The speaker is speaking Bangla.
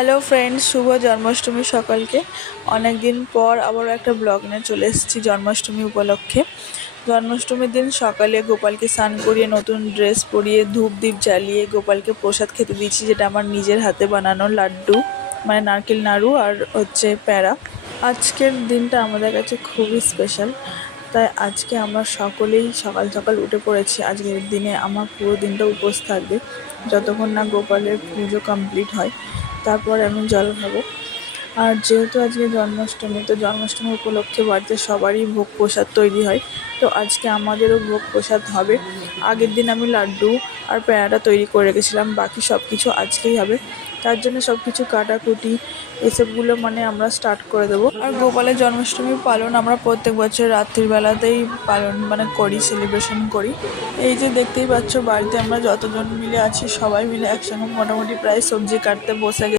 হ্যালো ফ্রেন্ডস, শুভ জন্মাষ্টমী সকালকে। অনেক দিন পর আবারও একটা ব্লগ নিয়ে চলে এসেছি জন্মাষ্টমী উপলক্ষে। জন্মাষ্টমীর দিন সকালে গোপালকে স্নান করিয়ে নতুন ড্রেস পরিয়ে ধূপ দ্বীপ জ্বালিয়ে গোপালকে প্রসাদ খেতে দিয়েছি, যেটা আমার নিজের হাতে বানানো লাড্ডু, মানে নারকেল নাড়ু আর হচ্ছে প্যাড়া। আজকের দিনটা আমাদের কাছে খুবই স্পেশাল, তাই আজকে আমরা সকলেই সকাল সকাল উঠে পড়েছি। আজকের দিনে আমার পুরো দিনটা উপোস থাকবে যতক্ষণ না গোপালের পুজো কমপ্লিট হয়, তারপর আমি জল খাবো। আর যেহেতু আজকে জন্মাষ্টমী, তো জন্মাষ্টমী উপলক্ষে বাড়িতে সবারই ভোগ প্রসাদ তৈরি হয়, তো আজকে আমাদেরও ভোগ প্রসাদ হবে। আগের দিন আমি লাড্ডু আর প্যাঁড়াটা তৈরি করে রেখেছিলাম, বাকি সব কিছু আজকেই হবে। তার জন্য সব কিছু কাটাকুটি এসবগুলো আমরা স্টার্ট করে দেবো। আর গোপালের জন্মাষ্টমী পালন আমরা প্রত্যেক বছর রাত্রিবেলাতেই পালন করি, সেলিব্রেশন করি। এই যে দেখতেই পাচ্ছ, বাড়িতে আমরা যতজন মিলে আছি সবাই মিলে একসঙ্গে মোটামুটি প্রায় সবজি কাটতে বসে গেছি।